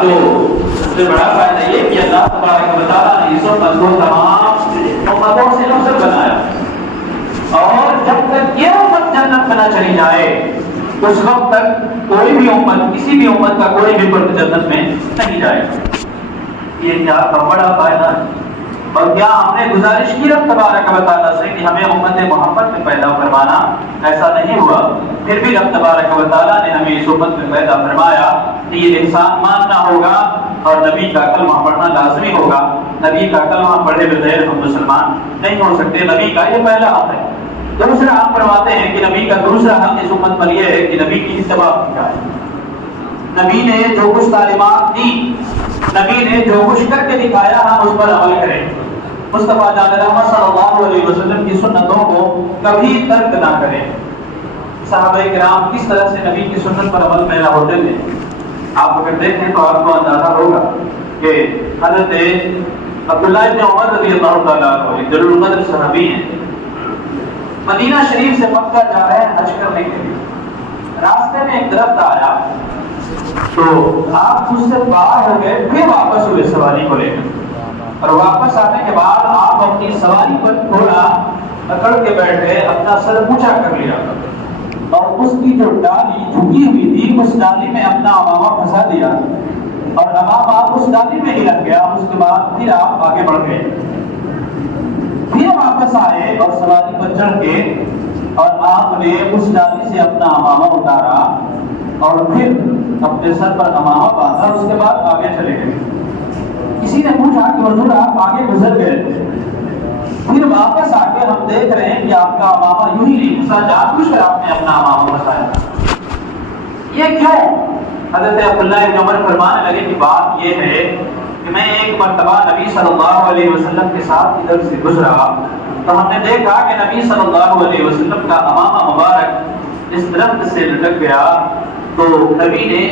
تو سب سے بڑا فائدہ یہ کہ اللہ تبارک و تعالیٰ نے اس امت کو تمام امتوں سے افضل بنایا، اور جب تک یہ امت جنت میں نہ چلی جائے اس وقت تک کوئی بھی امت، کسی بھی امت کا کوئی بھی فرد جنت میں نہیں جائے گا۔ یہ کیا بڑا فائدہ ہے، اور کیا ہم نے گزارش کی رب تبارک و تعالیٰ سے کہ ہمیں امت محمد میں پیدا فرمانا، ایسا نہیں ہوا، پھر بھی رب تبارک و تعالیٰ نے ہمیں اس امت میں پیدا فرمایا کہ یہ انسان ماننا ہوگا اور نبی کا کلمہ پڑھنا لازمی ہوگا۔ نبی کا کلمہ پڑھے بغیر ہم مسلمان نہیں ہو سکتے، نبی کا یہ پہلا حق ہے۔ دوسرا آپ فرماتے ہیں کہ نبی کا دوسرا حق اس امت پر یہ ہے کہ نبی کی اتباع کرے۔ نبی نے جو کچھ تعلیمات دی، نبی نے جو کچھ کر کے دکھایا، ہم اس پر عمل کریں۔ مصطفیٰ جان رحمت صلی اللہ علیہ وسلم کی سنتوں کو کبھی ترک نہ کریں۔ صحابہ کرام کس طرح سے نبی کی سنت پر عمل پیرا ہوتے تھے، آپ اگر دیکھیں تو آپ کو اندازہ ہوگا کہ حضرت عبداللہ ابن عمر رضی اللہ تعالیٰ عنہ جلیل القدر صحابی ہیں، مدینہ شریف سے مکہ جا رہے ہیں حج کرنے کے لیے۔ راستے میں ایک درخت آیا تو آپ اس سے باہر ہو گئے، پھر واپس ہوئے سواری کو لے کر، اور واپس آنے کے بعد آپ اپنی سواری پر تھوڑا اکڑ کے بیٹھ گئے، اپنا سر اونچا کر لیا، اور اس کی جو ڈالی جھکی ہوئی تھی اس ڈالی میں اپنا امامہ پھنسا دیا، اور امامہ اس ڈالی میں ہی لگ گیا۔ اس کے بعد پھر آپ آگے بڑھ گئے، پھر واپس آئے اور سواری پر چڑھ کے، اور آپ نے اس ڈالی سے اپنا امامہ اتارا اور پھر اپنے سر پر امامہ باندھا، اس کے بعد آگے چلے گئے۔ کسی نے پوچھا کہ حضور آپ آگے گزر گئے، پھر واپس آ کے ہم دیکھ رہے ہیں کہ آپ کا امامہ یوں ہی نہیں گھسا، جان بوجھ کر آپ نے اپنا امامہ بچایا، یہ کیوں؟ حضرت عبداللہ ابن عمر فرمانے لگے کہ بات یہ ہے کہ میں ایک مرتبہ نبی صلی اللہ علیہ وسلم کے ساتھ ادھر سے گزرا تو ہم نے دیکھا کہ نبی صلی اللہ علیہ وسلم کا امامہ مبارک اس درخت سے لٹک گیا، تو نبی نے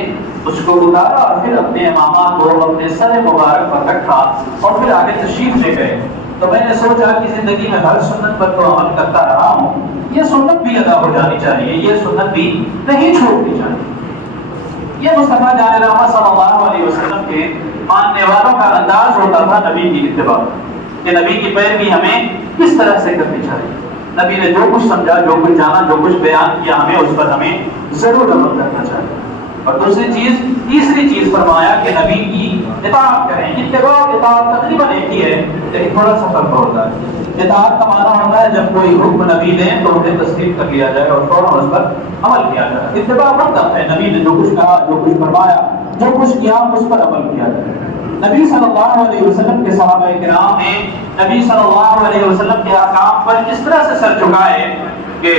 اس کو اتارا اور پھر اپنے امامہ کو اپنے سر مبارک پر رکھا اور پھر آگے تشریف لے گئے۔ تو میں نے سوچا کہ زندگی میں ہر سنت پر تو عمل کرتا رہا ہوں، یہ سنت بھی ادا ہو جانی چاہیے، یہ سنت بھی نہیں چھوڑنی چاہیے۔ یہ مصطفیٰ جان رحمت صلی اللہ علیہ وسلم کے ماننے والوں کا انداز ہوتا تھا نبی کی اتباع، کہ نبی کی پیروی ہمیں کس طرح سے کرنی چاہیے۔ نبی نے جو کچھ سمجھا، جو کچھ جانا، جو کچھ بیان کیا، ہمیں اس پر ہمیں ضرور عمل کرنا چاہیے۔ اور تیسری چیز فرمایا کہ نبی کی اطاعت کریں۔ اتباع اور اطاعت تقریباً ایک ہی ہے، لیکن تھوڑا سا فرق ہوتا ہے۔ اطاعت کا معنی ہوتا ہے جب کوئی حکم نبی دیں تو انہیں تسلیم کر لیا جائے اور فوراً اس پر عمل کیا جائے۔ اتباع مطلب ہے نبی نے جو کچھ کہا، جو کچھ فرمایا، جو کچھ کیا، اس پر عمل کیا جائے۔ نبی صلی اللہ علیہ وسلم کے صحابہ کرام نے نبی صلی اللہ علیہ وسلم کے احکام پر اس طرح سے سر جھکائے کہ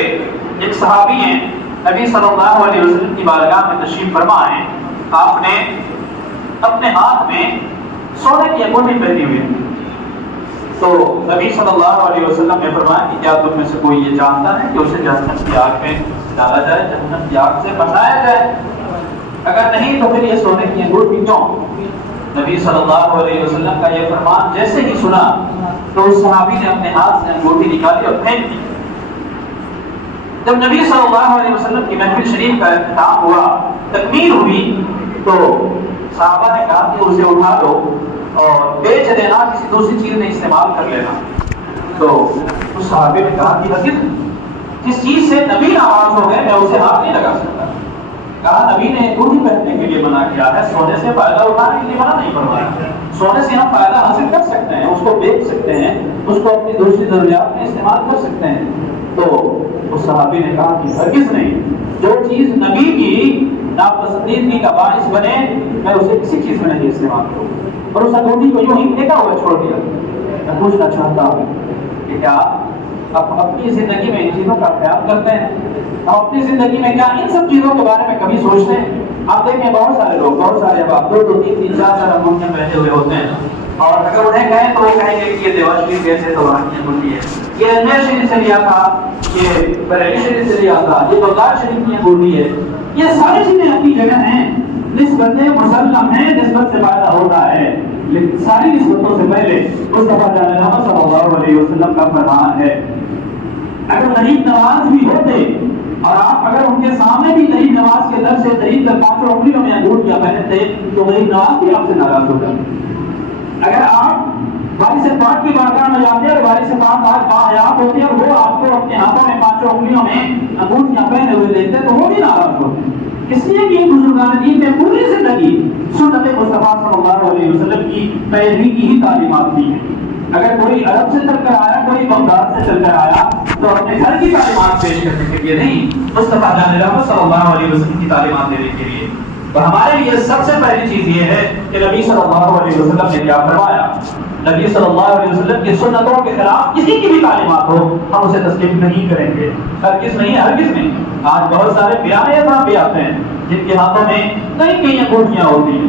ایک صحابی ہیں، نبی صلی اللہ علیہ وسلم کی بارگاہ میں تشریف فرما ہیں، آپ نے اپنے ہاتھ میں سونے کی انگوٹھی پہنی ہوئی، تو نبی صلی اللہ علیہ وسلم نے فرمایا کہ کیا تم میں سے کوئی یہ جانتا ہے کہ اسے جہنم کی آگ میں ڈالا جائے، جہنم کی آگ سے بچایا جائے؟ اگر نہیں تو پھر یہ سونے کی انگوٹھی کیوں؟ نبی صلی اللہ علیہ وسلم کا یہ فرمان جیسے ہی سنا تو اس صحابی نے اپنے ہاتھ سے انگوٹھی نکالی اور پھینک دی۔ جب نبی صلی اللہ علیہ وسلم کی محفل شریف کا اختتام ہوا، تکمیل ہوئی، تو صحابہ نے کہا کہ اسے اٹھا دو اور بیچ دینا، کسی دوسری چیز میں استعمال کر لینا۔ تو اس صحابی نے کہا کہ ہرگز، جس چیز سے نبی ناراض ہو گئے میں اسے ہاتھ نہیں لگا سکتا۔ کہا نبی نے انگوٹھی پہننے کے لیے منع کیا ہے، سونے سے فائدہ اٹھانے کے لیے منع نہیں فرمایا۔ سونے سے ہم فائدہ حاصل کر سکتے ہیں، اس کو بیچ سکتے ہیں، اس کو اپنی دوسری ضروریات میں استعمال کر سکتے ہیں۔ تو اس صحابی نے کہا کہ ہرگز نہیں، جو چیز نبی کی ناپسندیدگی کا باعث بنے میں اسے کسی چیز میں نہیں استعمال کروں۔ اور اس انگوٹھی کو یوں ہی پھینکا ہوا چھوڑ دیا۔ میں پوچھنا چاہتا ہوں کہ کیا آپ اپنی زندگی میں ان چیزوں کا خیال کرتے ہیں؟ ہم اپنی زندگی میں کیا ان سب چیزوں کے بارے میں کبھی سوچتے ہیں؟ آپ دیکھیں بہت سارے لوگ، بہت سارے احباب 2 3 4 انگوٹھیاں بیٹھے ہوئے ہوتے ہیں، اور اگر انہیں کہیں تو وہ کہیں گے کہ یہ دیوا شریف کیسے تو وہاں کی انگوٹھی ہے، یہ اجمیر شریف سے لیا تھا، یہ بریلی شریف سے لیا تھا، یہ بغداد شریف کی انگوٹھی ہے۔ یہ ساری چیزیں اپنی جگہ ہیں، نسبتیں مسلم ہیں، نسبت سے فائدہ ہوتا ہے، لیکن ساری نسبتوں سے پہلے مصطفیٰ جان صلی اللہ علیہ وسلم کا فرمان ہے۔ اگر غریب نواز بھی ہوتے اور آپ اگر ان کے سامنے بھی غریب نواز کے در سے قریب کر 5 انگلیوں میں انگوٹھیاں پہنتے تو غریب نواز بھی آپ سے ناراض ہو جاتے. اگر آپ وارث پاک کی بارگاہ میں جاتے ہیں اور وارث پاک آج باحیات ہوتے ہیں اور وہ آپ کو اپنے ہاتھوں میں 5 انگلیوں میں انگوٹھیاں پہنے ہوئے دیکھتے ہیں تو وہ بھی ناراض ہوتے ہیں. اس لیے کہ بزرگان دین نے پوری زندگی سنت مصطفیٰ صلی اللہ علیہ وسلم کی پیروی کی ہی تعلیمات دی ہیں. اگر کوئی عرب سے چل کر آیا, کوئی بغداد سے چل کر آیا تو اپنے گھر کی تعلیمات پیش کرنے کے لیے نہیں, مصطفیٰ جان رحمت صلی اللہ علیہ وسلم کی تعلیمات دینے کے لیے. تو ہمارے لیے سب سے پہلی چیز یہ ہے کہ نبی صلی اللہ علیہ وسلم نے کیا فرمایا. نبی صلی اللہ علیہ وسلم کی سنتوں کے خلاف کسی کی بھی تعلیمات ہو ہم اسے تسلیم نہیں کریں گے. ہرگز نہیں, ہرگز نہیں. آج بہت سارے پیارے احترام بھی آتے ہیں جن کے ہاتھوں میں کئی انگوٹھیاں ہوتی ہیں,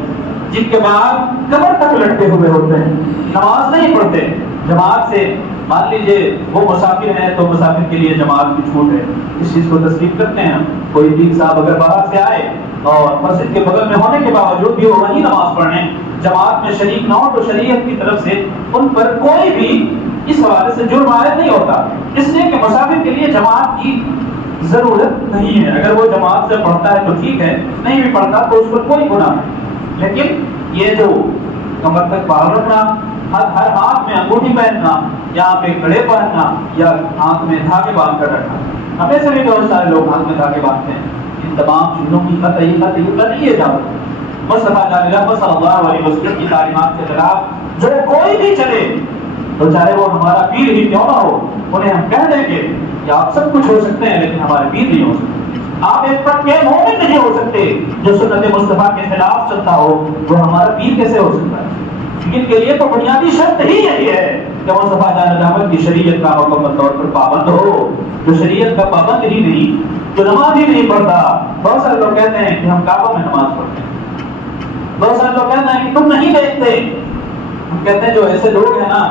جن کے بعد کمر تک لٹکے ہوئے ہوتے ہیں, نماز نہیں پڑھتے. جماعت سے مان لیجیے وہ مسافر ہے تو مسافر کے لیے جماعت کی چھوٹ ہے, اس چیز کو تسلیم کرتے ہیں. کوئی پیر صاحب اگر باہر سے آئے اور مسجد کے بغل میں ہونے کے باوجود بھی وہ وہیں نماز پڑھنے جماعت میں شریک نہ ہو تو شریعت کی طرف سے ان پر کوئی بھی اس حوالے سے جرم عائد نہیں ہوتا, اس لیے کہ مسافر کے لیے جماعت کی ضرورت نہیں ہے. اگر وہ جماعت سے پڑھتا ہے تو ٹھیک ہے, نہیں بھی پڑھتا تو اس پر کوئی گناہ نہیں. لیکن یہ جو کمر تک باہر رکھنا, ہر ہاتھ میں انگوٹھی پہننا, یہاں پہ کڑے پہننا یا ہاتھ میں دھاگے باندھ کر رکھنا, ہمیں سے بھی بہت سارے لوگ ہاتھ میں دھاگے باندھتے ہیں. ان تمام چیزوں کی قطعی نہیں ہے جاتا. مصطفیٰ صلی اللہ علیہ وسلم کی تعلیمات کے خلاف جو کوئی بھی چلے تو چاہے وہ ہمارا پیر ہی کیوں نہ ہو, انہیں ہم کہہ دیں گے کہ آپ سب کچھ ہو سکتے ہیں لیکن ہمارے پیر نہیں ہو سکتے. آپ ایک پکے مومن نہیں ہو سکتے جو سنت مصطفیٰ کے خلاف چلتا ہو, وہ ہمارا پیر کیسے ہو سکتا ہے؟ ان کے لیے تو بنیادی شرط ہی یہی ہے کہ مصطفیٰ جان رحمت کی شریعت کا مکمل طور پر پابند ہو. جو شریعت کا پابند ہی نہیں, جو نماز ہی نہیں پڑھتا. بہت سارے لوگ کہتے ہیں کہ ہم کعبہ میں نماز پڑھتے ہیں, بہت سارے لوگ کہتے ہیں کہ تم نہیں دیکھتے. ہم کہتے ہیں جو ایسے لوگ ہیں نا,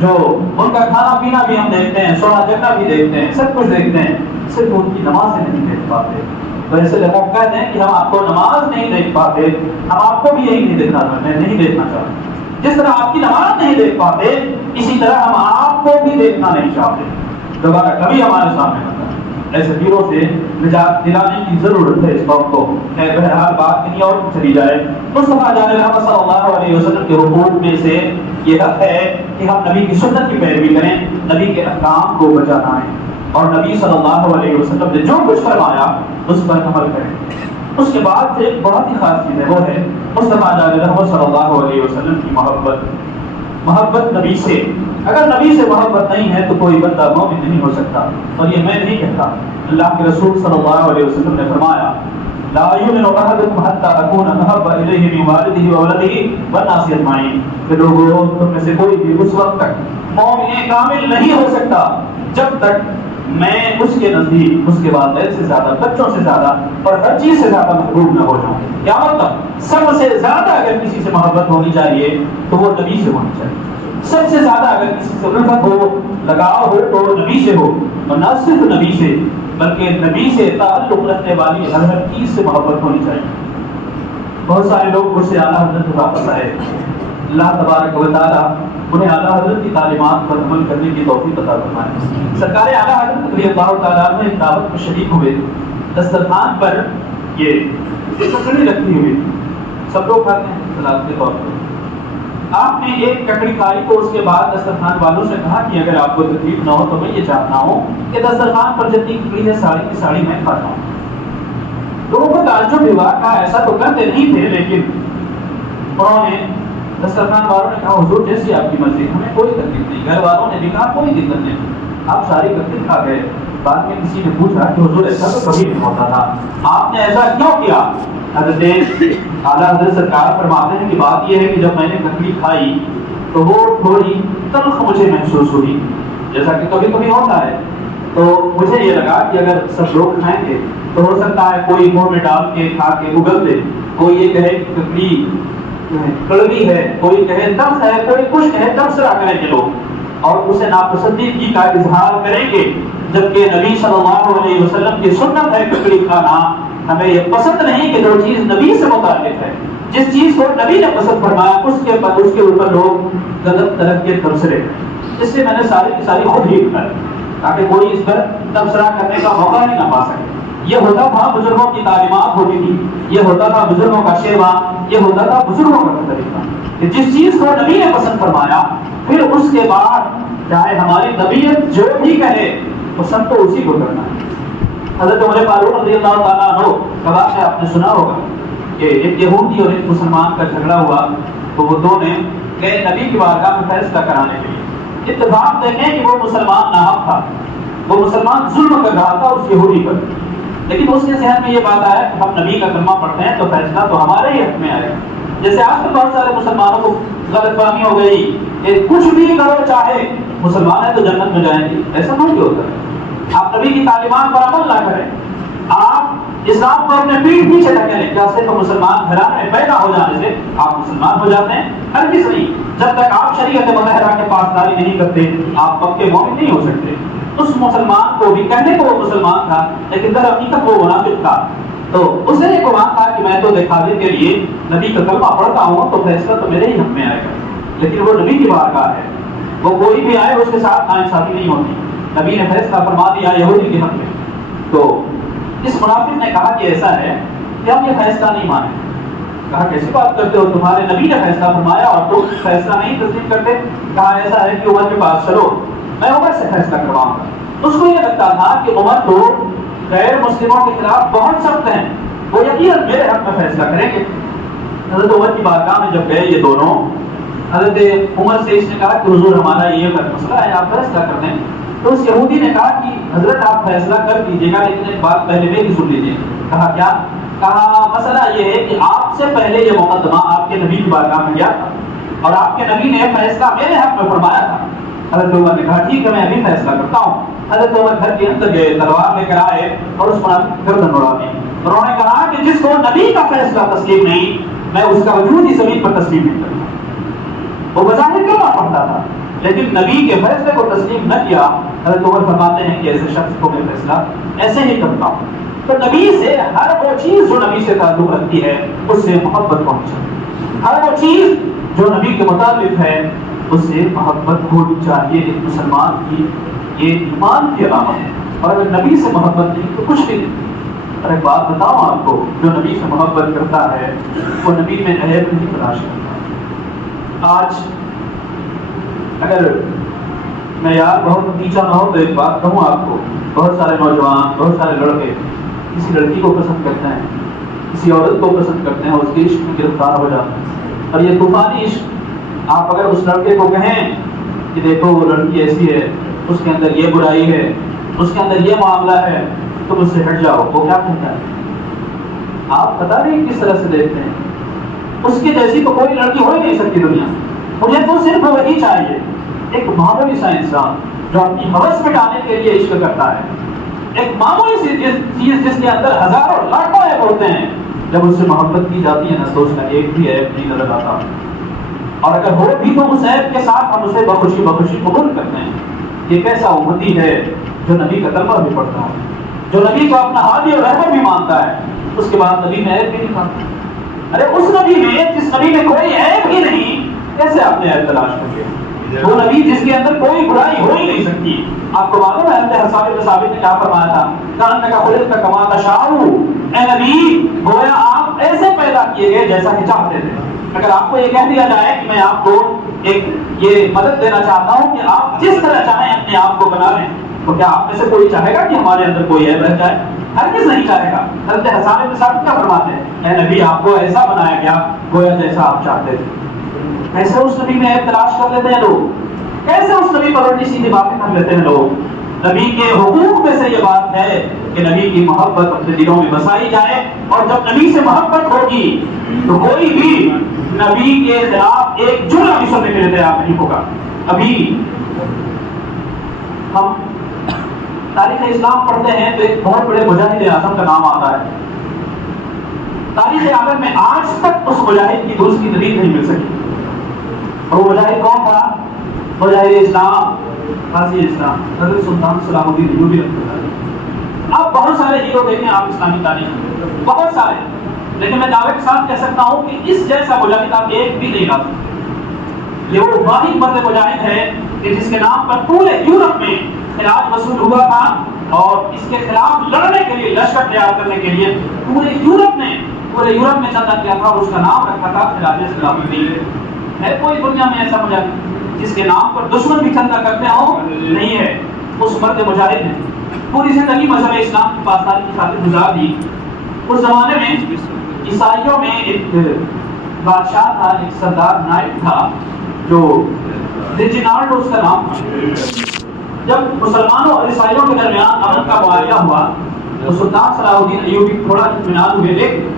جو ان کا کھانا پینا بھی ہم دیکھتے ہیں, سونا جگنا بھی دیکھتے ہیں, سب کچھ دیکھتے ہیں, صرف ان کی نماز سے نہیں دیکھ پاتے. تو ایسے لوگ کہتے ہیں کہ ہم آپ کو نماز نہیں دیکھ پاتے, ہم آپ کو بھی یہی نہیں دیکھنا چاہتے, نہیں دیکھنا چاہتے. جس طرح آپ کی نماز نہیں دیکھ پاتے اسی طرح ہم آپ کو بھی دیکھنا نہیں چاہتے. دوبارہ کبھی ہمارے سامنے ہوتا ہے. ایسے پیروں سے نجات دلانے کی ضرورت ہے اس وقت کو. بہرحال بات کہیں اور چلی جائے. مصطفیٰ جان رحمت صلی اللہ علیہ وسلم کے حقوق میں سے یہ حق ہے کہ ہم نبی کی سنت کی پیروی کریں, نبی کے احکام کو بجانا ہے اور نبی صلی اللہ علیہ وسلم نے جو کچھ فرمایا اس پر عمل کریں. اس کے بعد ایک بہت ہی خاص چیز ہے, وہ ہے مصطفیٰ جان رحمت صلی اللہ علیہ وسلم کی محبت نبی سے. اگر نبی سے محبت نہیں ہے تو کوئی بندہ مومن نہیں ہو سکتا. اور یہ میں نہیں کہتا, اللہ کے رسول صلی اللہ علیہ وسلم نے فرمایا لا یؤمن احدکم حتی اکون احب الیہ من والدہ وولدہ والناس اجمعین. کہ لوگوں تم میں سے کوئی بھی اس وقت تک مومن کامل نہیں ہو سکتا جب تک میں اس کے نزدیک اس کے والدین سے زیادہ, بچوں سے زیادہ اور ہر چیز سے زیادہ محبوب نہ ہو جاؤں. کیا مطلب؟ سب سے زیادہ اگر کسی سے محبت ہونی چاہیے تو وہ نبی سے ہونی چاہیے. سب سے زیادہ اگر کسی سے الفت ہو, لگاؤ ہو تو نبی سے ہو, اور نہ صرف نبی سے بلکہ نبی سے تعلق رکھنے والی ہر چیز سے محبت ہونی چاہیے. بہت سارے لوگ مجھ سے اعلیٰ حضرت واپس آئے, اللہ تبارک و تعالیٰ انہیں اعلیٰ حضرت کی تعلیمات پر عمل کرنے کی توفیق عطا فرمائے. سرکار اعلیٰ حضرت رضی اللہ تعالیٰ عنہ ایک دعوت میں شریک ہوئے. دسترخوان پر یہ ککڑی رکھی ہوئی, سب لوگ کھاتے ہیں سلاد کے طور پر. آپ نے ایک ککڑی کھائی تو اس کے بعد دسترخوان والوں سے کہا کہ اگر آپ کو تکلیف نہ ہو تو میں یہ چاہتا ہوں کہ دسترخوان پر جتنی ککڑی ہے ساڑی کی ساڑی میں کھاتا ہوں. لوگوں کو تعجب ہوا, کہا ایسا تو کرتے نہیں تھے, لیکن انہوں نے دسترخوان والوں نے کہا حضور جیسی آپ کی مرضی, ہمیں کوئی تکلیف نہیں. گھر والوں نے بھی کہا کوئی دقت نہیں, آپ ساری ککڑی کھا گئے. بعد میں کسی نے پوچھا کہ حضور ایسا تو کبھی نہیں ہوتا تھا, آپ نے ایسا کیوں کیا؟ حضرت اعلیٰ حضرت سرکار فرماتے ہیں کہ بات یہ ہے کہ جب میں نے ککڑی کھائی تو وہ تھوڑی تلخ مجھے محسوس ہوئی, جیسا کہ کبھی کبھی ہوتا ہے. تو مجھے یہ لگا کہ اگر سب لوگ کھائیں گے تو ہو سکتا ہے کوئی منہ میں ڈال کے کھا کے اگل دے, کوئی یہ کہے کہ ککڑی کڑوی ہے, کوئی کہے تلخ ہے, کوئی کچھ کہے, تبصرہ کریں گے لوگ اور اسے ناپسندیدگی کا اظہار کریں گے. جبکہ نبی صلی اللہ علیہ وسلم کی سنت ہے ککڑی کھانا. ہمیں یہ پسند نہیں کہ جو چیز نبی سے متعلق ہے, جس چیز کو نبی نے پسند فرمایا اس کے اوپر لوگ غلط طرح کے تبصرے. اس لیے میں نے ساری کی ساری خود ہی کھائی. تاکہ کوئی اس پر تبصرہ کرنے کا موقع ہی نہ پا سکے۔ یہ ہوتا تھا بزرگوں کی تعلیمات ہوتی تھی، یہ ہوتا تھا بزرگوں کا شیوا، یہ ہوتا تھا بزرگوں کا طریقہ کہ جس چیز کو نبی نے پسند فرمایا پھر اس کے بعد چاہے ہماری طبیعت جو بھی کہے پسند تو اسی کو کرنا ہے۔ حضرت عمر فاروق رضی اللہ تعالیٰ عنہ کا واقعہ آپ نے سنا ہوگا کہ ایک یہودی اور ایک مسلمان کا جھگڑا ہوا تو وہ دونوں گئے نبی کی بارگاہ میں فیصلہ کرانے کے لیے۔ اتفاق دیکھیں کہ وہ مسلمان ناحق تھا، وہ مسلمان ظلم کر رہا تھا اس یہودی پر، لیکن اس کے ذہن میں یہ بات آیا کہ ہم نبی کا کلمہ پڑھتے ہیں تو فیصلہ تو ہمارے ہی حق میں آئے گا۔ جیسے آج کل بہت سارے مسلمانوں کو غلط فہمی ہو گئی کہ کچھ بھی کرو چاہے مسلمان ہے تو جنت میں جائیں گے، ایسا نہیں ہوتا ہے۔ آپ نبی کی تعلیمات پر عمل نہ کریں، آپ اسلام کو اپنے پیٹھ پیچھے ڈھکیلیں، کیا صرف مسلمان گھرانے میں پیدا ہو جانے سے آپ مسلمان ہو جاتے ہیں؟ ہرگز نہیں۔ جب تک آپ شریعت مطہرہ کے پاسداری نہیں کرتے آپ پکے مومن نہیں ہو سکتے۔ اس مسلمان کو بھی کہنے کو وہ مسلمان تھا لیکن در حقیقت وہ منافق تھا، تو اس نے یہ گمان تھا کہ میں تو دکھاوے کے لیے نبی کا کلمہ پڑھتا ہوں تو فیصلہ تو میرے ہی حق میں آئے گا، لیکن وہ نبی کی بارگاہ ہے، وہ کوئی بھی آئے اس کے ساتھ ناانصافی نہیں ہوتی۔ نبی نے فیصلہ فرما دیا یہودی کے حق میں، تو اس منافق نے کہا کہ ایسا ہے کہ ہم یہ فیصلہ نہیں مانیں۔ کہا کیسی بات کرتے ہو، تمہارے نبی نے فیصلہ فرمایا اور تم فیصلہ نہیں تسلیم کرتے؟ کہا ایسا ہے کہ عمر کے پاس چلو، میں عمر سے فیصلہ کرواؤں گا۔ اس کو یہ لگتا تھا کہ عمر تو غیر مسلموں کے خلاف بہت سخت ہیں، وہ یقیناً میرے حق میں فیصلہ کریں گے۔ حضرت عمر کی بارگاہ میں جب گئے یہ دونوں، حضرت عمر سے اس نے کہا کہ حضور ہمارا یہ مسئلہ ہے، آپ فیصلہ کر دیں۔ تو اس یہودی نے کہا کہ حضرت آپ فیصلہ کر دیجیے گا لیکن ایک بات پہلے میری سن لیجیے۔ کہا کیا؟ کہا مسئلہ یہ ہے کہ آپ سے پہلے یہ مقدمہ آپ کے نبی کی بارگاہ میں گیا تھا اور آپ کے نبی نے فیصلہ میرے حق میں فرمایا تھا۔ حضرت عمر نے کہا ٹھیک ہے میں ابھی فیصلہ کرتا ہوں۔ حضرت عمر گھر کے اندر گئے، تلوار لے کر آئے اور اس منافق کی گردن اڑا دی۔ انہوں نے کہا کہ جس کو نبی کا فیصلہ تسلیم نہیں میں اس کا وجود ہی زمین پر تسلیم نہیں کرتا۔ وہ بظاہر کلمہ پڑھتا تھا لیکن نبی کے فیصلے کو تسلیم نہ کیا۔ حضرت عمر فرماتے ہیں کہ ایسے شخص کو میں فیصلہ ایسے ہی کرتا ہوں۔ تو نبی سے ہر وہ چیز جو نبی سے تعلق رکھتی ہے اس سے محبت ہونی چاہیے، ہر وہ چیز جو نبی کے مطابق ہے اس سے محبت ہونی چاہیے۔ ایک مسلمان کی یہ ایمان کی علامت ہے، اور اگر نبی سے محبت نہیں تو کچھ بھی نہیں۔ اور ایک بات بتاؤں آپ کو، جو نبی سے محبت کرتا ہے وہ نبی میں عیب نہیں تلاش کرتا۔ آج اگر معیار بہت نیچا نہ ہو تو ایک بات کہوں آپ کو، بہت سارے نوجوان، بہت سارے لڑکے کسی لڑکی کو پسند کرتے ہیں، کسی عورت کو پسند کرتے ہیں، اس کے عشق میں گرفتار ہو جاتے ہیں، اور یہ طوفانی عشق۔ آپ اگر اس لڑکے کو کہیں کہ دیکھو وہ لڑکی ایسی ہے، اس کے اندر یہ برائی ہے، اس کے اندر یہ معاملہ ہے، تم اس سے ہٹ جاؤ، وہ کیا کہتا ہے؟ آپ پتہ نہیں کس طرح سے دیکھتے ہیں، اس کی جیسی تو کوئی لڑکی ہو ہی نہیں سکتی دنیا میں۔ مجھے تو صرف وہی چاہیے، ایک معمولی سا انسان جو اپنی ہوس مٹانے کے لیے عشق کرتا ہے، ایک معمولی سی چیز جس کے اندر ہزاروں لاکھوں عیب ہوتے ہیں، جب اس سے محبت کی جاتی ہے نا تو اس کا ایک بھی عیب نہیں نظر آتا، اور اگر ہو بھی تو اس عیب کے ساتھ ہم اسے بخوشی قبول کرتے ہیں۔ یہ کیسا امتی ہے جو نبی کا کلمہ بھی پڑھتا ہے، جو نبی کو اپنا ہادی اور رہبر بھی مانتا ہے، اس کے بعد نبی میں عیب بھی نہیں پاتا۔ ارے اس نبی میں جس نبی میں کوئی عیب ہی نہیں، کیسے آپ نے عیب تلاش کر کے؟ وہ نبی جس کے اندر کوئی برائی ہو ہی نہیں سکتی۔ آپ کو معلوم ہے حضرت ثابت نے کیا فرمایا تھا؟ کان کا خلق کا کما تشاؤ، اے نبی گویا آپ ایسے پیدا کیے گئے جیسا کہ چاہتے تھے۔ اگر آپ کو یہ کہہ دیا جائے کہ میں آپ کو ایک یہ مدد دینا چاہتا ہوں کہ آپ جس طرح چاہیں اپنے آپ کو بنا لیں، تو کیا آپ میں سے کوئی چاہے گا کہ ہمارے اندر کوئی عیب رہ جائے؟ ہرگز نہیں چاہے گا۔ حضرت ثابت کیا فرماتے ہیں؟ اے نبی آپ کو ایسا بنایا گیا گویا جیسا آپ چاہتے تھے۔ کیسے اس نبی میں عیب تلاش کر لیتے ہیں لوگ، کیسے اس نبی پر الٹی سیدھی باتیں کر لیتے ہیں لوگ۔ نبی کے حقوق میں سے یہ بات ہے کہ نبی کی محبت اپنے دلوں میں بسائی جائے، اور جب نبی سے محبت ہوگی تو کوئی بھی نبی کے خلاف ایک جملہ بھی سننے کے لیے تیار نہیں ہوگا۔ ابھی ہم تاریخ اسلام پڑھتے ہیں تو ایک بہت بڑے مجاہد اعظم کا نام آتا ہے۔ تاریخ عالم میں آج تک اس مجاہد کی دوسری نظیر نہیں مل سکی، اور وہ مجاہد کون تھا؟ مجاہد اسلام، غازی اسلام، حضرت سلطان صلاح الدین ایوبی رحمۃ اللہ۔ آپ بہت سارے ہیرو دیکھیں آپ اسلامی تاریخ میں، بہت سارے، لیکن میں دعوے کے ساتھ کہہ سکتا ہوں کہ اس جیسا مجاہد آپ ایک بھی نہیں لا سکتے۔ یہ وہ واحد مرد مجاہد ہے کہ جس کے نام پر پورے یورپ میں خراج وصول ہوا تھا اور اس کے خلاف لڑنے کے لیے لشکر تیار کرنے کے لیے پورے یورپ میں چندہ کیا تھا اور اس کا نام رکھا تھا خراج صلاح الدین۔ ہے کوئی دنیا میں ایسا مجاہد جس کے نام پر دشمن بھی چندہ کرتے ہوں؟ نہیں ہے۔ اس مرد مجاہد نے پوری زندگی مذہب اسلام کی پاسداری کی خاطر گزار دی۔ اس زمانے میں عیسائیوں میں ایک بادشاہ تھا، ایک سردار نائب تھا جو ریجینالڈ اس کا نام تھا۔ جب مسلمانوں اور عیسائیوں کے درمیان امن کا معاہدہ ہوا تو سلطان صلاح الدین ایوبی تھوڑا اطمینان ہوئے، لیکن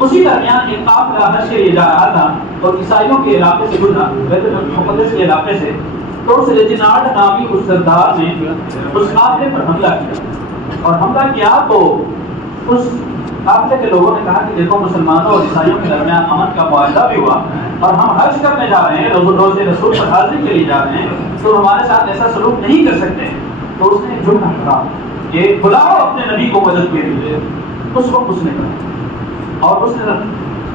اسی درمیان ایک قافلہ حج کے لیے جا رہا تھا اور عیسائیوں کے علاقے سے گزرا، بیت المقدس کے علاقے سے، تو اس ریجینالڈ نامی اس سردار نے اس قافلے پر حملہ کیا اور حملہ کیا تو اس قافلے کے لوگوں نے کہا کہ دیکھو مسلمانوں اور عیسائیوں کے درمیان امن کا معاہدہ بھی ہوا اور ہم حج کرنے جا رہے ہیں، روز رسول پر حاضری کے لیے جا رہے ہیں، تو ہمارے ساتھ ایسا سلوک نہیں کر سکتے۔ تو اس نے جرم کہا کہ بلاؤ اپنے نبی کو مدد کے لیے۔ اس وقت اس نے کہا اور اس نے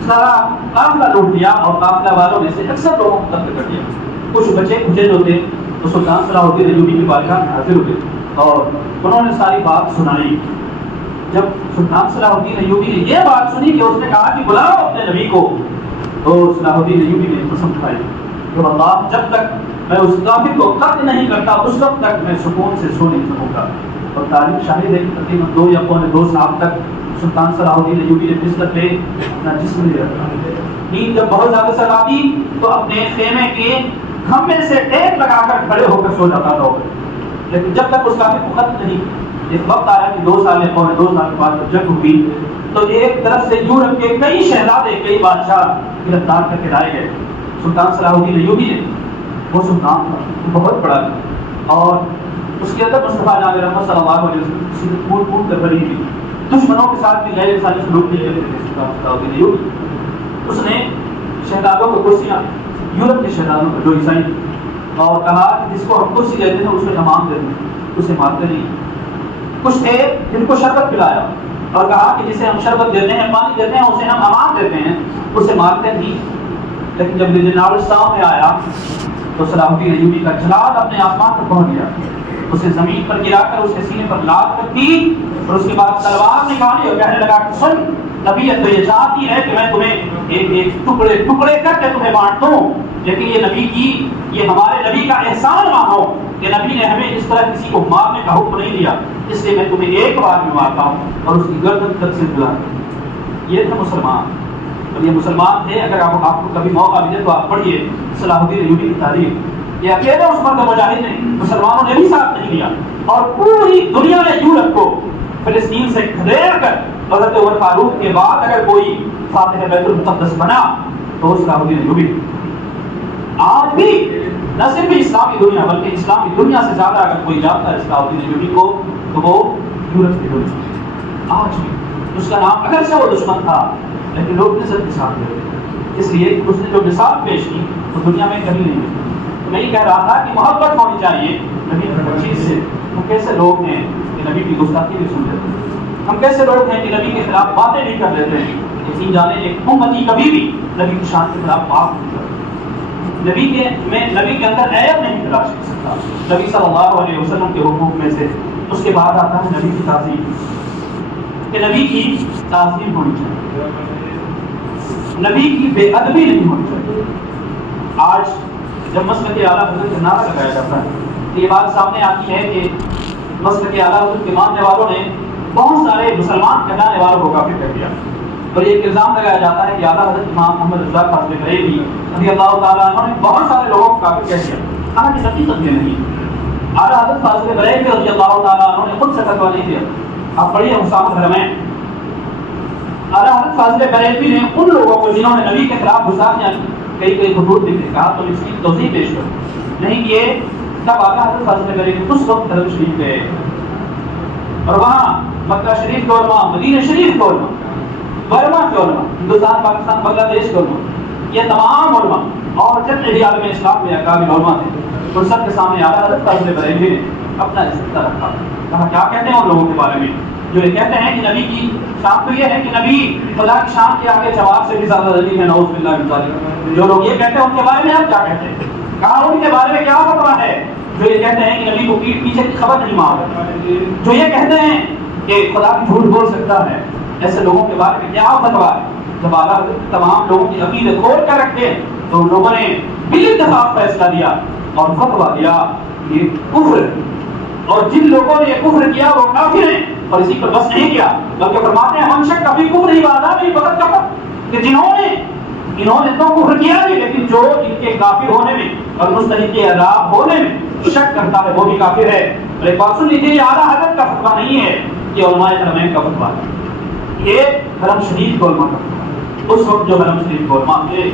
سارا قافلہ لوٹ لیا اور قافلہ والوں میں سے اکثر لوگوں کو قتل کر دیا۔ کچھ بچے کچے جو تھے تو سلطان صلاح الدین ایوبی کی بارگاہ میں حاضر ہوئے اور انہوں نے ساری بات سنائی۔ جب سلطان صلاح الدین ایوبی نے یہ بات سنی کہ اس نے کہا کہ بلاؤ اپنے نبی کو، تو صلاح الدین ایوبی نے قسم کھائی کہ اللہ جب تک میں اس کافر کو قتل نہیں کرتا اس وقت تک میں سکون سے سو نہیں سکوں گا۔ اور تاریخ شاہد ہے کہ تقریباً 2 یا پونے 2 سال تک سلطان صلاح الدین ایوبی نے بستر پہ اپنا جسم لے رکھا۔ نیند جب بہت زیادہ ستاتی تو اپنے خیمے کے کھمبے سے ٹیک لگا کر کھڑے ہو کر سو جاتا تھا، لیکن جب تک اس کافر کو قتل نہیں۔ ایک وقت آیا کہ 2 سال یا پونے 2 سال کے بعد جب جنگ ہوئی تو ایک طرف سے یورپ کے کئی شہزادے کئی بادشاہ گرفتار کر کے لائے گئے۔ سلطان صلاح الدین ایوبی نے، وہ سلطان تھا بہت بڑا تھا اور اس کے اندر مصطفیٰ جان رحمت صلی اللہ علیہ وسلم کسی نے پھول پھول کر بھری تھی، دشمنوں کے ساتھ بھی غیر انسانی سلوک نہیں کرتے تھے سلطان صلاح الدین ایوبی۔ اس نے شہزادوں کو کرسیاں، یورپ کے شہزادوں کو جو عیسائی، اور کہا کہ جس کو ہم کرسی دیتے ہیں اس کو امام دیتے ہیں، اسے مارتے نہیں۔ کچھ تھے جن کو شربت پلایا اور کہا کہ جسے ہم شربت دیتے ہیں، پانی دیتے ہیں، اسے ہم امام دیتے ہیں، اسے مارتے نہیں۔ لیکن جب ریجینالڈ سامنے آیا تو صلاح الدین ایوبی کا جلال اپنے آسمان پر پہنچ گیا، اسے زمین پر گرا کر اس کے سینے پر لات رکھ دی اور اس کے بعد تلوار نکالی اور کہنے لگا کہ سن، نبیت تو یہ چاہتی ہے کہ میں تمہیں ایک ٹکڑے ٹکڑے کر کے تمہیں بانٹ دوں، لیکن یہ نبی کی، یہ ہمارے نبی کا احسان مانو کہ نبی نے ہمیں اس طرح کسی کو مارنے کا حکم نہیں دیا، اس لیے میں تمہیں ایک بار میں مارتا ہوں اور اس کی گردن تک سے دلا۔ یہ تھے مسلمان، اور یہ مسلمان تھے۔ اگر آپ کو کبھی موقع ملے تو آپ پڑھیے صلاح الدین ایوبی کی تاریخ۔ یہ اکیلے اس مرد مجاہد نے، مسلمانوں نے بھی ساتھ نہیں دیا اور پوری دنیا نے یورپ کو فلسطین سے کھدیر کر حضرت عمر فاروق کے بعد اگر کوئی فاتح بیت المقدس بنا تو صلاح الدین ایوبی۔ آج بھی نہ صرف اسلامی دنیا بلکہ اسلامی دنیا سے زیادہ اگر کوئی جانتا ہے صلاح الدین ایوبی کو تو وہ یورپ کی دنیا۔ آج بھی اس کا نام، اگر سے وہ دشمن تھا لیکن لوگ عزت کے ساتھ لیتے، اس لیے اس نے جو مثال پیش کی وہ دنیا میں کبھی نہیں ملی۔ تو میں یہ کہہ رہا تھا کہ محبت ہونی چاہیے نبی کی چیز سے۔ ہم کیسے لوگ ہیں کہ نبی کی گستاخی بھی سن لیتے ہیں، ہم کیسے لوگ ہیں کہ نبی کے خلاف باتیں نہیں کر لیتے ہیں۔ یقین جانے ایک امتی کبھی بھی نبی کی شان کے خلاف بات نہیں کرتا، نبی کے اندر عیب نہیں تلاش کر سکتا۔ نبی صلی اللہ علیہ وسلم کے حقوق میں سے اس کے بعد آتا ہے نبی کی تعظیم، کہ نبی کی تعظیم ہونی چاہیے، نبی کی بے ادبی نہیں ہونی چاہیے۔ آج جب مسلک اعلیٰ حضرت کا نعرہ لگایا جاتا ہے تو یہ بات سامنے آتی ہے کہ مسلک اعلیٰ حضرت کے ماننے والوں نے بہت سارے مسلمان کہلانے والوں کو کافر کر دیا، اور یہ الزام لگایا جاتا ہے کہ اعلیٰ حضرت امام محمد رضا فاضل بریلوی رضی اللہ تعالیٰ عنہ نے بہت سارے لوگوں کو کافر کہہ دیا۔ کہا کہ حقیقت میں نہیں، اعلیٰ حضرت فاضل بریلوی رضی اللہ تعالیٰ عنہ نے خود سے فتویٰ نہیں دیا۔ آپ پڑھیے حسام الحرمین، اعلیٰ حضرت فاضل بریلوی نے ان لوگوں کو جنہوں نے نبی کے خلاف گستاخیاں کئی خطوط لکھے، کہا تو اس کی توضیح پیش کرو، نہیں کیے۔ تب اعلیٰ حضرت فاضل بریلوی اس وقت حرم شریف گئے اور وہاں مکہ شریف کے علماء، مدینہ شریف کے علماء، برما کے علماء، ہندوستان پاکستان بنگلہ دیش کے علماء، یہ تمام علماء اور جتنے بھی عالم اسلام میں اکابر علماء تھے، ان سب کے سامنے اعلیٰ حضرت فاضل بریلوی نے اپنا استفتاء رکھا۔ کہا کیا کہتے ہیں ان لوگوں کے بارے میں جو یہ کہتے ہیں کہ نبی کی شان تو یہ ہے کہ نبی خدا کی شان کے آگے جواب سے بھی زیادہ عظیم ہے، نعوذ باللہ من ذالک۔ جو لوگ یہ کہتے ہیں ان کے بارے میں آپ کیا کہتے ہیں؟ کہا ان کے بارے میں کیا فتویٰ ہے جو یہ کہتے ہیں کہ نبی کو پیٹھ پیچھے کی خبر نہیں معلوم، جو یہ کہتے ہیں کہ خدا بھی جھوٹ بول سکتا ہے، ایسے لوگوں کے بارے میں کیا فتویٰ ہے؟ جب اعلیٰ تمام لوگوں کی عقیدے کھول کر رکھے تو لوگوں نے بالاتفاق فیصلہ دیا اور فتویٰ دیا یہ کفر، اور جن لوگوں نے یہ کفر کیا وہ کافر ہیں، اور اسی پر بس نہیں کیا بلکہ فرماتے ہیں ہم شک کبھی کفر نہیں بادا نہیں فقط کفر، کہ انہوں نے تو کفر کیا نہیں لیکن جو ان کے کافر ہونے میں اور مستحق عذاب ہونے میں شک کرتا ہے وہ بھی کافر ہے۔ اور ایک بات سن لیجیے، یہ اعلیٰ حضرت کا فتویٰ نہیں ہے، یہ علماء حرمین کا فتویٰ ہے، یہ حرم شریف کے علماء کا فتویٰ ہے۔ اس وقت جو حرم شریف کے علماء تھے،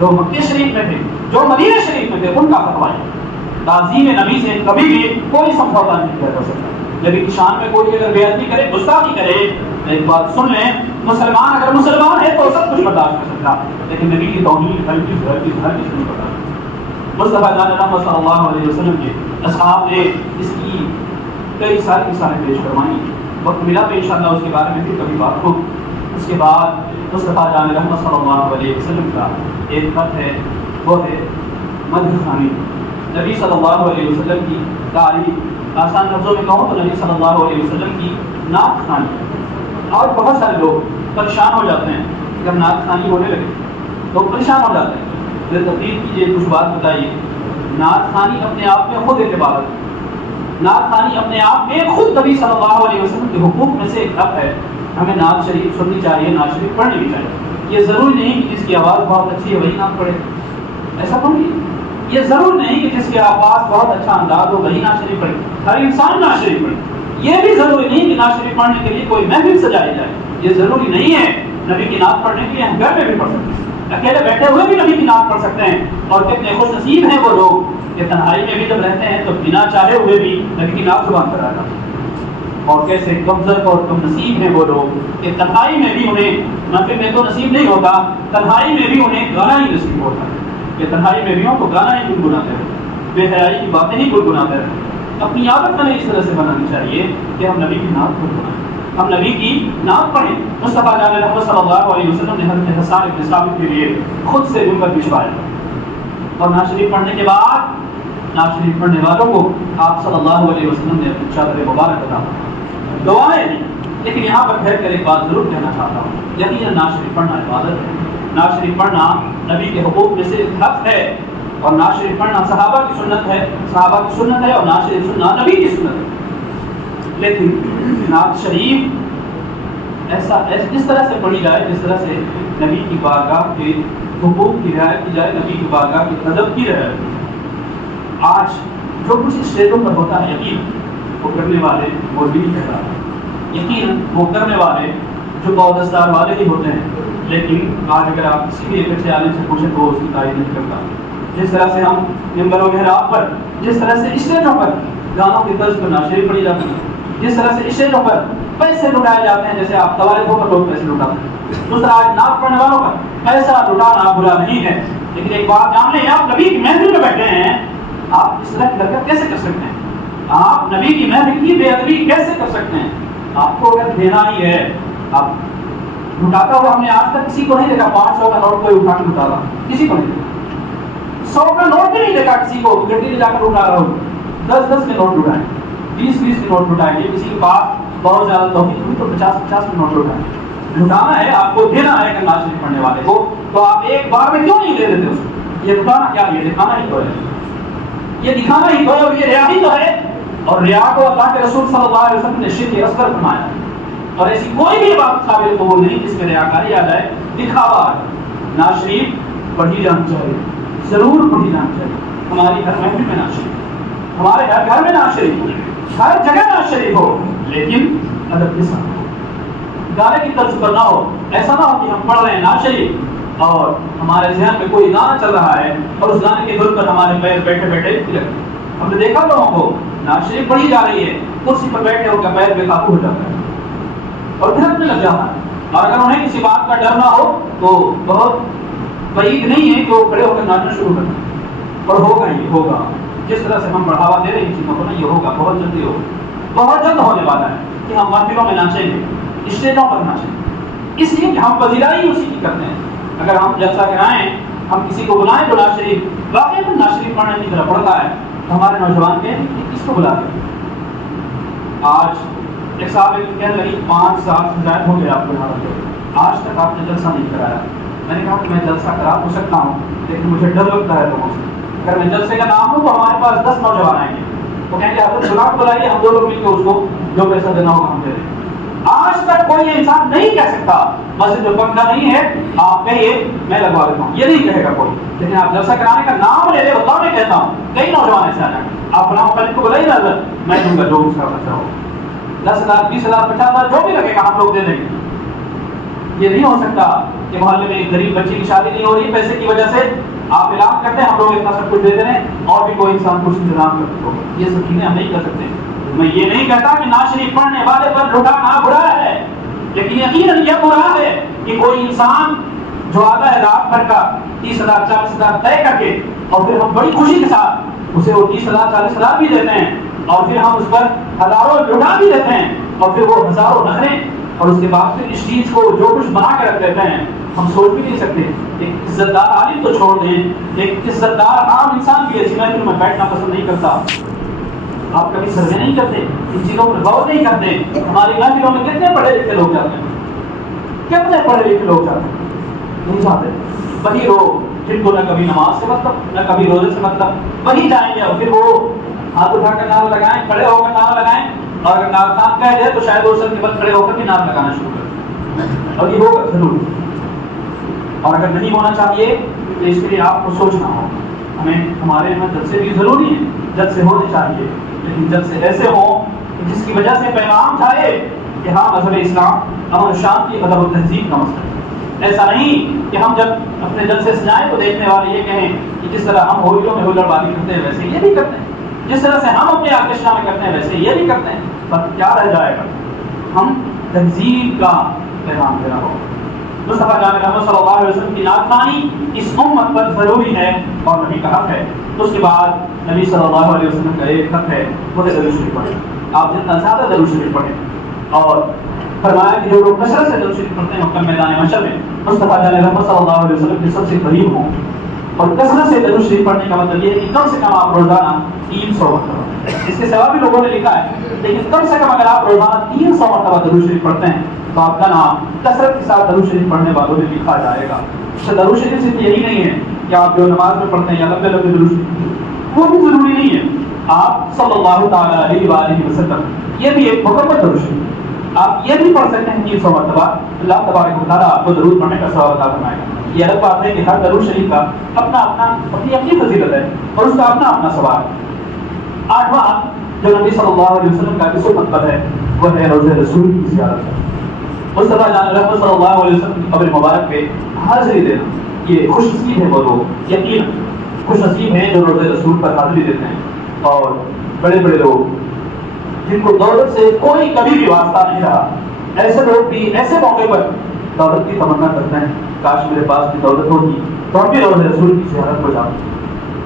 جو مکہ شریف میں تھے، جو مدینہ شریف میں تھے، ان کا فتویٰ ہے تعظیم نبی سے کبھی بھی کوئی سمجھوتا نہیں کیا جا سکتا۔ نبی کی شان میں کوئی اگر بے ادبی کرے، گستاخی کرے، ایک بات سن لیں، مسلمان اگر مسلمان ہے تو سب کچھ برداشت کر سکتا، لیکن نبی کی توہین ہر چیز نہیں برداشت۔ مصطفیٰ جان محمد صلی اللہ علیہ وسلم کے اصحاب نے اس کی کئی ساری مثالیں پیش فرمائیں، وقت ملا تو انشاءاللہ اس کے بارے میں بھی کبھی بات ہو۔ اس کے بعد مصطفیٰ جان محمد صلی اللہ علیہ وسلم کا ایک خط ہے، وہ ہے مدح خوانی۔ نبی صلی اللہ علیہ وسلم کی تعریف آسان لفظوں میں کہوں تو نبی صلی اللہ علیہ وسلم کی نعت خوانی، اور بہت سارے لوگ پریشان ہو جاتے ہیں جب نعت خوانی ہونے لگے، لوگ پریشان ہو جاتے ہیں۔ پھر تقریر کیجیے، کچھ بات بتائیے، نعت خوانی اپنے آپ میں خود ایک عبادت ہے، نعت خوانی اپنے آپ میں خود نبی صلی اللہ علیہ وسلم کے حقوق میں سے ایک حق ہے۔ ہمیں نعت شریف سننی چاہیے، نعت شریف پڑھنی بھی چاہیے۔ یہ ضروری نہیں کہ جس کی آواز بہت اچھی ہے وہی نعت پڑھے، ایسا تو نہیں۔ یہ ضرور نہیں کہ جس کی آواز بہت اچھا انداز ہو وہی نعت شریف پڑھے، ہر انسان نعت شریف پڑھے۔ یہ بھی ضروری نہیں کہ نعت شریف پڑھنے کے لیے کوئی محفل سجائی جائے، یہ ضروری نہیں ہے۔ نبی کی نعت پڑھنے کے لیے ہم گھر میں بھی پڑھ سکتے ہیں، اکیلے بیٹھے ہوئے بھی نبی کی نعت پڑھ سکتے ہیں، اور کتنے خوش نصیب ہیں وہ لوگ کہ تنہائی میں بھی جب رہتے ہیں تو بنا چاہے ہوئے بھی نبی کی نعت زبان پر آتا ہے۔ اور کیسے کمزور اور کم نصیب ہیں وہ لوگ کہ تنہائی میں بھی انہیں، محفل میں تو نصیب نہیں ہوتا، تنہائی میں بھی انہیں گانا ہی نصیب ہوتا ہے، کہ تنہائی میں بھی ہوں تو گانا ہی گنگناتے رہے، بے حیائی کی باتیں ہی گنگناتے رہے۔ اپنی عادت ہمیں اس طرح سے بنانی چاہیے کہ ہم نبی کی نعت گنگنائیں، ہم نبی کی نعت پڑھیں۔ مصطفیٰ جان محمد صلی اللہ علیہ وسلم نے حضرت حسان بن ثابت کے لیے خود سے منبر بچھوایا، اور نعت شریف پڑھنے کے بعد نعت شریف پڑھنے والوں کو آپ صلی اللہ علیہ وسلم نے اپنی چادر مبارک عطا فرمائی، دعائیں دی۔ لیکن یہاں پر ٹھہر کر ایک بات ضرور کہنا چاہتا ہوں، یقیناً نعت شریف پڑھنا عبادت ہے، نعت شریف پڑھنا نبی کے حقوق میں سے حق ہے، اور نعت شریف پڑھنا صحابہ کی سنت ہے، صحابہ کی سنت ہے، اور نعت شریف سننا نبی کی سنت ہے۔ لیکن نعت شریف ایسا اس طرح سے پڑھی جائے جس طرح سے نبی کی بارگاہ کے حقوق کی رعایت کی جائے، نبی کی بارگاہ کے ادب کی رعایت کی جائے۔ آج جو کچھ اسٹیجوں پر ہوتا ہے، یقین وہ کرنے والے وہ بھی کہتا ہے، یقین وہ کرنے والے جو پودستار والے ہی ہوتے ہیں، لیکن آج اگر آپ کسی بھی ایک اچھے عالم سے پوچھیں تو وہ اس کی تعریف نہیں کرتا۔ جس طرح سے ہم ممبر و محراب پر، جس طرح سے اسٹیجوں پر گانوں کی طرز پر نعت شریف پڑھی جاتی ہے، جس طرح سے اسٹیجوں پر پیسے لٹائے جاتے ہیں، جیسے آپ توالد ہو کر لوگ پیسے لٹاتے ہیں، دوسرا آج نعت پڑھنے والوں پر پیسہ لٹانا برا نہیں ہے، لیکن ایک بات جان لیں، آپ نبی کی محفل میں بیٹھے ہیں، آپ اس طرح کی حرکت کیسے کر سکتے ہیں؟ آپ نبی کی محفل کی بے ادبی کیسے کر سکتے ہیں؟ آپ کو اگر دینا ہی ہے، آپ لٹاتا ہوا ہم نے آج تک کسی کو نہیں دیکھا 500 کا نوٹ کوئی اٹھا کے لٹاتا، کسی کو نہیں دیکھا۔ 100 کا نوٹ بھی نہیں دیکھا کسی کو گڈی لے جا کر لٹا رہا ہوں، 10 کے نوٹ لٹائیں، 20 کے نوٹ لٹائیں، یہ کسی کے پاس بہت زیادہ توفیق ہوئی تو 50 کے نوٹ لٹائیں۔ لٹانا ہے، آپ کو دینا ہے کہ نعت شریف پڑھنے والے کو، تو آپ ایک بار میں کیوں نہیں دے دیتے اس کو؟ یہ لٹانا کیا؟ یہ دکھانا ہی تو ہے، یہ دکھانا ہی تو ہے، اور یہ ریا ہی تو ہے، اور ریا کو اللہ کے رسول صلی اللہ علیہ وسلم نے شرک اصغر فرمایا، اور ایسی کوئی بھی بات قابل قبول نہیں جس میں ریاکاری آ جائے، دکھاوا آ جائے۔ نعت شریف پڑھی جانی چاہیے، ضرور پڑھی جانی چاہیے، ہماری ہر محفل میں نعت شریف، ہمارے ہر گھر میں نعت شریف ہو، ہر جگہ نعت شریف ہو، لیکن ادب کے ساتھ ہو، گانے کی طرز پر نہ ہو۔ ایسا نہ ہو کہ ہم پڑھ رہے ہیں نعت شریف اور ہمارے ذہن میں کوئی گانا چل رہا ہے اور اس گانے کے دھن پر ہمارے پیر بیٹھے بیٹھے تلک۔ ہم نے دیکھا لوگوں کو نعت شریف پڑھی جا رہی ہے، کرسی پر بیٹھے ہو کر پیر بے قابو ہو جاتا ہے اور دھڑکنے لگ جاتا ہے، اور اگر انہیں کسی بات کا ڈر نہ ہو تو بہت بعید نہیں ہے کہ وہ کھڑے ہو کر ناچنا شروع کر دیں، اور ہوگا ہی ہوگا۔ جس طرح سے ہم بڑھاوا دے رہے ہیں چیزوں کو نا، یہ ہوگا، بہت جلدی ہوگا، بہت جلد ہونے والا ہے کہ ہم محفلوں میں ناچیں گے، اسٹیجوں پر ناچیں گے، اس لیے کہ ہم پذیرائی اسی کی کرتے ہیں۔ اگر ہم جلسہ کرائیں، ہم کسی کو بلائیں تو نعت شریف، واقعی نعت شریف پڑھنے کی طرح پڑھتا ہے، ہمارے نوجوان کے کس کو بلا دیں؟ آج ایک صاحب کہنے لگی 5 سال سے زائد ہو گیا آپ کو یہاں رکھے، آج تک آپ نے جلسہ نہیں کرایا۔ میں نے کہا کہ میں جلسہ کرا تو سکتا ہوں، لیکن مجھے ڈر لگتا ہے لوگوں سے، اگر میں جلسے کا نام لوں تو ہمارے پاس 10 نوجوان آئیں گے، وہ کہیں گے حضرت بلا کے بلائیے، ہم 2 لوگ مل کے اس کو جو پیسہ دینا ہوگا ہم دے دیں۔ آج تک کوئی انسان نہیں کہہ سکتا مسجد جو پنکھا نہیں ہے آپ کہیے میں لگوا دیتا ہوں، یہ نہیں کہے گا کوئی، لیکن آپ جلسہ کرانے کا نام لے لے، اللہ میں کہتا ہوں کئی نوجوان ایسے آ جائیں گے، آپ فلاں مخالف کو بلائیے نا، میں دوں گا جو اس کا خرچہ ہو، 10,000 20,000 50,000 جو بھی لگے گا ہم لوگ دے دیں گے۔ یہ نہیں ہو سکتا کہ محلے میں ایک غریب بچی کی شادی نہیں ہو رہی پیسے کی وجہ سے آپ اعلان کرتے ہیں ہم لوگ اتنا سب کچھ دے دیں اور بھی کوئی انسان کچھ انتظام کرتے ہو، یہ سب چیزیں ہم نہیں کر سکتے۔ میں یہ نہیں کہتا کہ ناز شریف پڑھنے والے پر لٹانا برا ہے، لیکن یقیناً یہ برا ہے کہ کوئی انسان جو آتا ہے رات بھر کا 30,000 40,000 طے کر کے اور پھر ہم بڑی خوشی کے ساتھ اسے وہ 30,000 40,000 بھی دیتے ہیں اور پھر ہم اس پر ہزاروں لٹا بھی دیتے ہیں اور پھر وہ ہزاروں نخرے اور اس کے بعد پھر اس چیز کو جو کچھ بنا کے رکھ دیتے ہیں ہم سوچ بھی نہیں سکتے۔ ایک عزت دار عالم تو چھوڑ دیں، ایک عزت دار عام انسان بھی ایسی محفل میں بیٹھنا پسند نہیں کرتا۔ آپ کبھی سروے نہیں کرتے، ان چیزوں پر غور نہیں کرتے۔ ہماری محفلوں میں کتنے پڑھے لکھے لوگ جاتے ہیں، کتنے پڑھے لکھے لوگ جاتے ہیں، نہیں جاتے، وہی لوگ جن کو نہ کبھی نماز سے مطلب نہ کبھی روزے سے مطلب، وہی جائیں گے اور پھر وہ ہاتھ اٹھا کر نعرہ لگائیں، کھڑے ہو کر نعرہ لگائیں، اور اگر نعرہ خان کہہ دے تو شاید وہ سب کے بعد کھڑے ہو کر بھی نعرہ لگانا شروع کریں، اور یہ ہوگا ضرور۔ اور اگر نہیں ہونا چاہیے تو اس کے لیے آپ کو سوچنا ہو، ہمیں ہمارے یہاں جلسے بھی ضروری ہیں، جلسے ہونے چاہیے، لیکن جلسے ایسے ہوں جس کی وجہ سے پیغام جائے کہ ہاں مذہب اسلام امن و شانتی ادب و تہذیب کا مسئلہ ہے۔ ایسا نہیں کہ ہم جب اپنے جلسے سجائیں تو دیکھنے والے یہ کہیں کہ جس طرح ہم ہولیوں میں ہولڑ بازی کرتے ہیں ویسے یہ بھی کرتے ہیں، جس طرح سے ہم اپنے آرکیسٹرا میں کرتے ہیں ویسے یہ بھی کرتے ہیں، پر کیا رہ جائے گا؟ ہم تہذیب کا پیغام دینا ہوگا۔ مصطفیٰ جان محمد صلی اللہ علیہ وسلم کی نعت خوانی اس امت پر ضروری ہے اور نبی کا حق ہے۔ اس کے بعد نبی صلی اللہ علیہ وسلم کا ایک حق ہے وہ درود شریف پڑھیں، آپ جتنا زیادہ درود شریف پڑھیں، اور فرمایا کہ جو لوگ کثرت سے درود شریف پڑھتے ہیں وہ میدان محشر میں مصطفیٰ جان محمد صلی اللہ علیہ وسلم کے سب سے قریب ہوں۔ اور کثرت سے درود شریف پڑھنے کا مطلب یہ ہے کہ کم سے کم آپ روزانہ 300 مرتبہ، اس کے سوا بھی لوگوں نے لکھا ہے، لیکن کم سے کم اگر آپ روزانہ 300 مرتبہ درود شریف پڑھتے ہیں تو آپ کا نام کثرت کے ساتھ درود شریف پڑھنے والوں میں لکھا جائے گا۔ درود شریف صرف یہی نہیں ہے کہ آپ جو نماز میں پڑھتے ہیں یا لمبے لمبے درود شریف، وہ بھی ضروری نہیں ہے، آپ صلی اللہ تعالیٰ علیہ وآلہ وسلم یہ بھی ایک مکمل درود شریف، آپ یہ بھی پڑھ سکتے ہیں 300 مرتبہ، اللہ تبارک و تعالیٰ آپ کو درود پڑھنے کا ثواب عطا فرمائے گا۔ یہ الگ بات ہے کہ ہر درود شریف کا اپنی فضیلت ہے اور اس کا اپنا ثواب ہے۔ 8واں جو نبی صلی اللہ علیہ وسلم کا کس مطلب ہے وہ ہے روزہ رسول کی زیارت۔ مصطفیٰ جان رحمت صلی اللہ علیہ وسلم کی قبر مبارک پہ حاضری دینا، یہ خوش نصیب ہے وہ لوگ، یقیناً خوش نصیب ہیں جو روزہ رسول پر حاضری دیتے ہیں۔ اور بڑے بڑے لوگ جن کو دولت سے کوئی کبھی بھی واسطہ نہیں رہا، ایسے لوگ بھی ایسے موقع پر دولت کی تمنا کرتے ہیں، کاش میرے پاس بھی دولت ہوگی تو ہم بھی روزہ رسول کی زیارت کو جاتے ہیں۔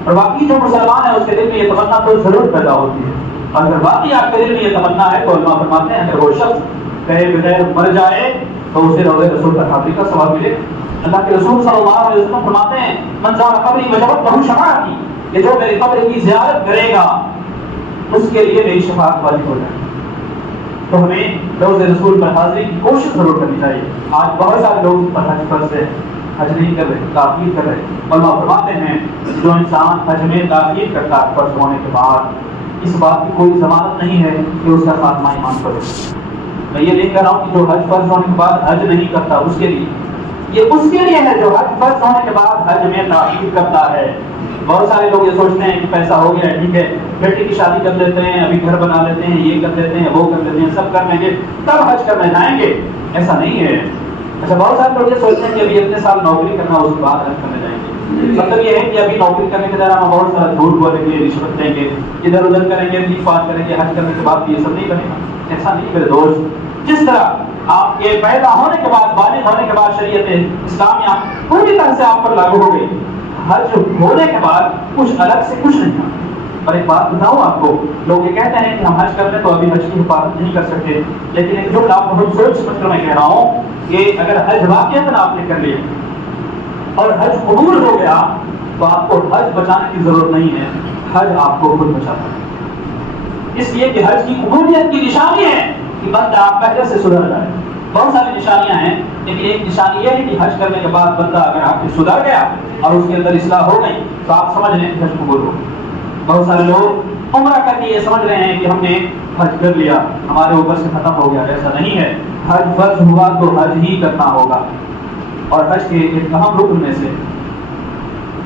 اور باقی جو مسلمان ہیں اس کے دل میں یہ تمنا تو ضرور پیدا ہوتی ہے، اور اگر باقی آپ کے دل میں یہ تمنا ہے تو علماء فرماتے ہیں اگر وہ شخص کہے بغیر مر جائے تو اسے روزہ رسول پر حاضری کا ثواب ملے۔ اللہ کے رسول صلی اللہ علیہ وسلم فرماتے ہیں من زار قبری وجبت له شفاعتی، کہ جو میری قبر کی زیارت کرے گا اس کے لیے میری شفاعت واجب ہو جائے۔ تو ہمیں روزہ رسول پر حاضری کی کوشش ضرور کرنی چاہیے۔ آج بہت سارے لوگ پر حج فرض سے حج نہیں کر رہے، تاخیر کر رہے۔ علماء فرماتے ہیں جو انسان حج میں تاخیر کرتا ہے فرض ہونے کے بعد، اس بات کی کوئی ضمانت نہیں ہے کہ اس کا خاتمہ ایمان پر ہو۔ میں یہ نہیں کہہ رہا ہوں کہ جو حج فرض ہونے کے بعد حج نہیں کرتا اس کے لیے، یہ اس کے لیے ہے جو حج فرض ہونے کے بعد حج میں تاخیر کرتا ہے۔ بہت سارے لوگ یہ سوچتے ہیں کہ پیسہ ہو گیا ٹھیک ہے، بیٹی کی شادی کر لیتے ہیں، ابھی گھر بنا لیتے ہیں، یہ کر لیتے ہیں، وہ کر لیتے ہیں، سب کر لیں گے تب حج کرنے جائیں گے، ایسا نہیں ہے۔ اچھا بہت سارے لوگ یہ سوچتے ہیں کہ ابھی اتنے سال نوکری کرنا اس کے بعد حج کرنے جائیں گے، مطلب یہ ہے کہ ابھی نوکری کرنے کے دوران ہم بہت سارا جھوٹ بولیں گے، رشوت دیں گے، ادھر ادھر کریں گے، ٹھیک پاس کریں گے، حج کرنے کے بعد یہ سب نہیں بنے گا، ایسا نہیں میرے دوست۔ جس طرح آپ کے پیدا ہونے کے بعد بالغ ہونے کے بعد شریعت اسلامیہ پوری طرح سے آپ پر لاگو ہو گئی، حج ہونے کے بعد کچھ الگ سے کچھ نہیں تھا۔ اور ایک بات بتاؤں آپ کو، لوگ یہ کہتے ہیں کہ ہم حج کر لیں تو ابھی حج کی حفاظت نہیں کر سکتے، لیکن ایک جملہ آپ بہت سوچ سمجھ کر میں کہہ رہا ہوں کہ اگر حج واقعتاً آپ نے کر لیا اور حج قبول ہو گیا تو آپ کو حج بچانے کی ضرورت نہیں ہے، حج آپ کو خود بچاتا ہے، اس لیے کہ حج کی قبولیت کی نشانی ہے کہ بندہ پہلے سے سدھر جائے۔ بہت ساری نشانیاں ہیں، لیکن ایک نشانی یہ ہے کہ حج کرنے کے بعد بندہ اگر آپ سے سدھر گیا اور اس کے اندر اصلاح ہو گئی تو آپ سمجھ لیں حج قبول ہو۔ بہت سارے لوگ عمرہ کر کے یہ سمجھ رہے ہیں کہ ہم نے حج کر لیا، ہمارے اوپر سے ختم ہو گیا، ایسا نہیں ہے۔ حج فرض ہوا تو حج ہی کرنا ہوگا، اور حج کے ایک اہم رکن میں سے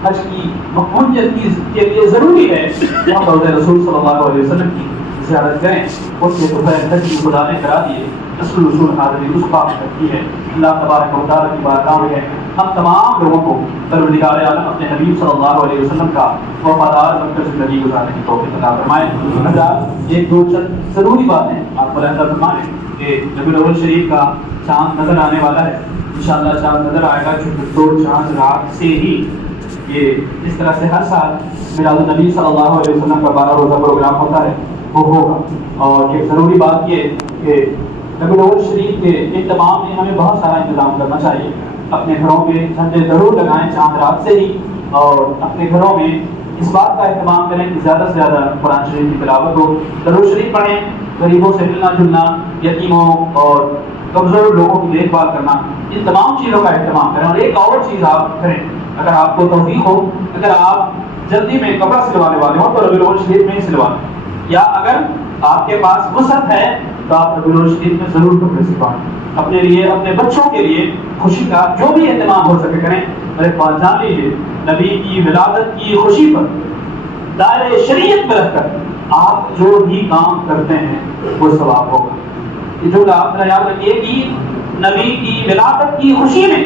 حج کی مقبولیت کے لیے ضروری ہے کہ ہم روضہ رسول صلی اللہ علیہ وسلم کی زیارت کریں۔ اس کے تو حج کی خدا نے کرا دیے، رسول حاضری اس بات کرتی ہے۔ اللہ تبارک و تعالیٰ کی بارگاہ میں ہم تمام لوگوں کو پروردگار عالم اپنے حبیب صلی اللہ علیہ وسلم کا وفادار بن کر زندگی گزارنے کی توفیق عطا فرمائے۔ حضرات، ایک دو چند ضروری باتیں آپ کو رہتا فرمائیں کہ ربیع الاول شریف کا چاند نظر آنے والا ہے، انشاءاللہ چاند نظر آئے گا، چونکہ دو چاند رات سے ہی یہ اس طرح سے ہر سال میلاد النبی صلی اللہ علیہ وسلم کا 12 روزہ پروگرام ہوتا ہے، وہ ہوگا۔ اور ایک ضروری بات یہ کہ ربیع الاول شریف کے اہتمام میں ہمیں بہت سارا انتظام کرنا چاہیے۔ اپنے گھروں میں جھنڈے ضرور لگائیں چاند رات سے ہی، اور اپنے گھروں میں اس بات کا اہتمام کریں کہ زیادہ سے زیادہ قرآن شریف کی تلاوت ہو، درود شریف پڑھیں، غریبوں سے ملنا جلنا، یتیموں اور کمزور لوگوں کی دیکھ بھال کرنا، ان تمام چیزوں کا اہتمام کریں۔ اور ایک اور چیز آپ کریں، اگر آپ کو توفیق ہو، اگر آپ جلدی میں کپڑا سلوانے والے ہوں تو ربیع الاول شریف میں ہی سلوائیں، یا اگر آپ کے پاس وسعت ہے تو آپ ربیع الاول شریف میں ضرور کپڑے سلوائیں۔ اپنے لیے، اپنے بچوں کے لیے خوشی کا جو بھی اہتمام ہو سکے کریں۔ میرے پاس جان لیجیے، نبی کی ولادت کی خوشی پر دائرۂ شریعت میں رکھ کر آپ جو بھی کام کرتے ہیں وہ ثواب ہوگا۔ یہ جو آپ یاد رکھیے کہ نبی کی ولادت کی خوشی میں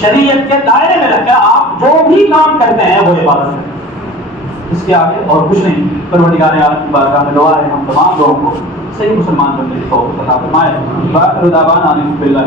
شریعت کے دائرے میں رکھ کر آپ جو بھی کام کرتے ہیں وہ عبادت ہے، اس کے آگے اور کچھ نہیں۔ پروردگار عالم کی بارگاہ میں دعا ہے ہم تمام لوگوں کو صحیح مسلمان بننے کی توفیق عطا فرمائے۔ باخر دعوانا الحمد للہ۔